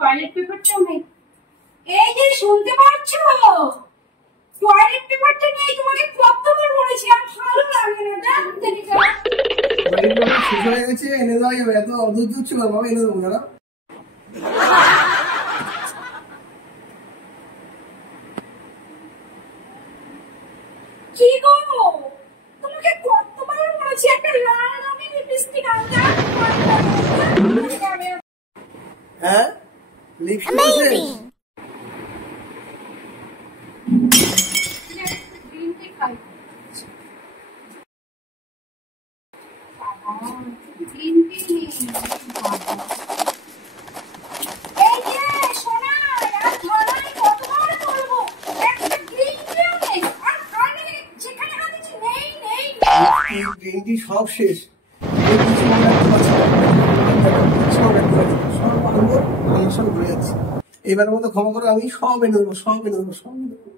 Toilet পেপারটাও নেই। এই যে শুনতে পাচ্ছ, টয়লেট পেপারটা নেই। তোমাকে কতবার বলেছি, আর ভালো লাগে না। জানতে নিকা টয়লেট পেপার শেষ হয়ে গেছে, এনে দেওয়া যাবে? এত অধৈর্য হচ্ছে বাবা, এনে দেবো না। কি গো, তোমাকে কতবার বলেছি একটা লাল রঙের লিপস্টিক আনতে। হ্যাঁ, লিপস্টিক শেষ। গ্রিন টি খাই। Green tea. এই যে সোনা, আর ধরাই কতবার বলবো একটা গ্রিন টি আনে। আর আনে যেখানে আনেছি নেই নেই। গ্রিন টি সব শেষ। কিছু মনে রাখতে পারছি না, কিছু মনে রাখতে পারছি না। সব আনবো, আমি সব ভুলে যাচ্ছি। এবারের মতো ক্ষমা করে, আমি সব এনে দেবো, সব এনে দেবো, সব এনে দেবো।